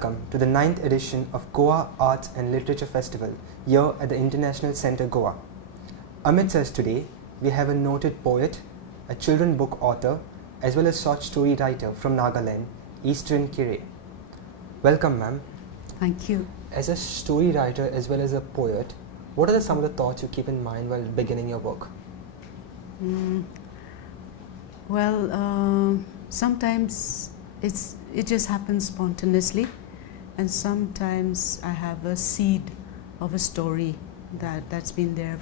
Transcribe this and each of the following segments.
Welcome to the 9th edition of Goa Arts and Literature Festival here at the International Centre Goa. Amidst us today, we have a noted poet, a children's book author, as well as short story writer from Nagaland, Easterine Kire. Welcome, ma'am. Thank you. As a story writer as well as a poet, what are some of the thoughts you keep in mind while beginning your work? Sometimes it just happens spontaneously, and sometimes I have a seed of a story that's been there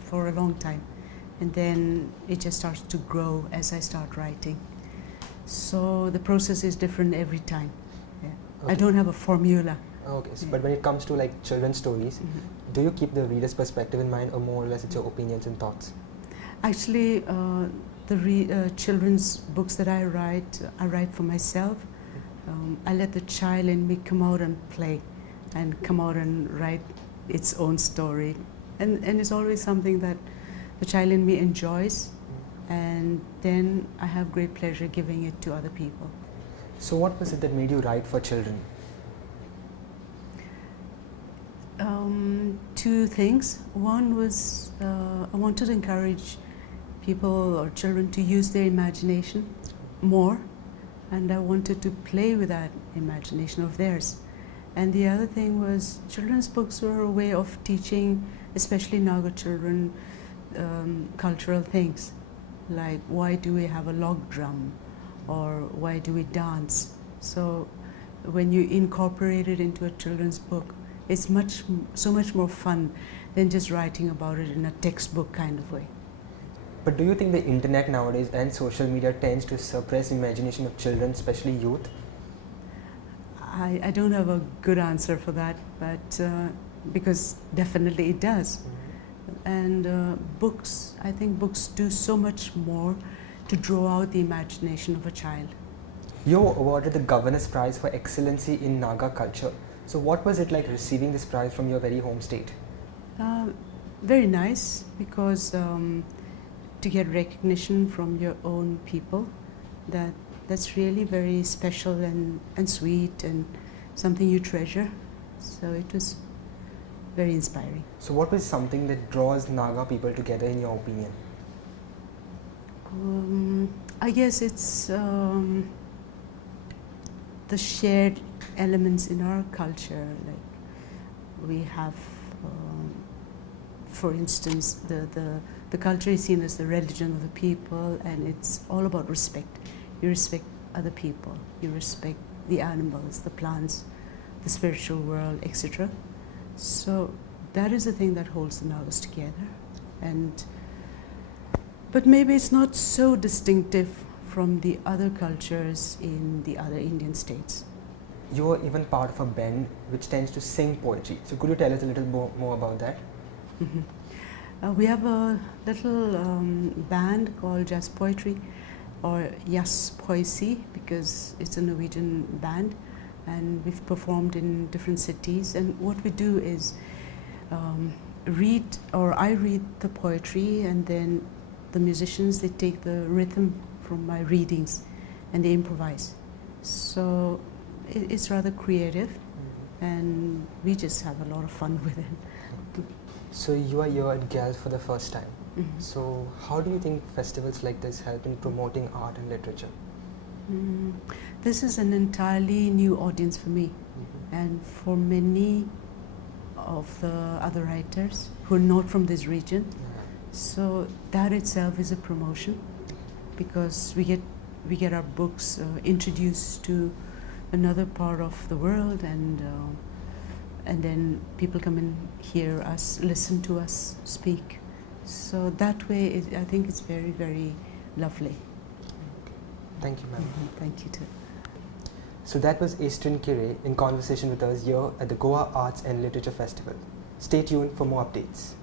for a long time, and then it just starts to grow as I start writing. So the process is different every time. Yeah. Okay. I don't have a formula. Okay, so, but when it comes to like children's stories, do you keep the reader's perspective in mind, or more or less it's your opinions and thoughts? Actually, the children's books that I write for myself. I let the child in me come out and play and come out and write its own story. And it's always something that the child in me enjoys, and then I have great pleasure giving it to other people. So what was it that made you write for children? Two things. One was I wanted to encourage people or children to use their imagination more, and I wanted to play with that imagination of theirs. And the other thing was children's books were a way of teaching, especially Naga children, cultural things, like why do we have a log drum, or why do we dance. So when you incorporate it into a children's book, it's so much more fun than just writing about it in a textbook kind of way. But do you think the internet nowadays and social media tends to suppress imagination of children, especially youth? I don't have a good answer for that, but because definitely it does. And books, I think books do so much more to draw out the imagination of a child. You were awarded the Governor's Prize for Excellency in Naga Culture. So what was it like receiving this prize from your very home state? Very nice, because to get recognition from your own people, that's really very special and sweet, and something you treasure. So it was very inspiring. So what was something that draws Naga people together in your opinion? I guess it's the shared elements in our culture. Like we have, for instance, the culture is seen as the religion of the people, and it's all about respect. You respect other people, you respect the animals, the plants, the spiritual world, etc. So that is the thing that holds the Nagas together. But maybe it's not so distinctive from the other cultures in the other Indian states. You are even part of a band which tends to sing poetry. So could you tell us a little more about that? We have a little band called Jazz Poetry, or Jazz Poesy, because it's a Norwegian band, and we've performed in different cities. And what we do is I read the poetry, and then the musicians, they take the rhythm from my readings and they improvise. So it's rather creative, and we just have a lot of fun with it. So you are here at GALF for the first time. So how do you think festivals like this help in promoting art and literature? This is an entirely new audience for me, and for many of the other writers who are not from this region. So that itself is a promotion, because we get our books introduced to another part of the world, and then people come and hear us, listen to us speak. So that way, I think it's very, very lovely. Thank you, ma'am. Thank you too. So that was Easterine Kire in conversation with us here at the Goa Arts and Literature Festival. Stay tuned for more updates.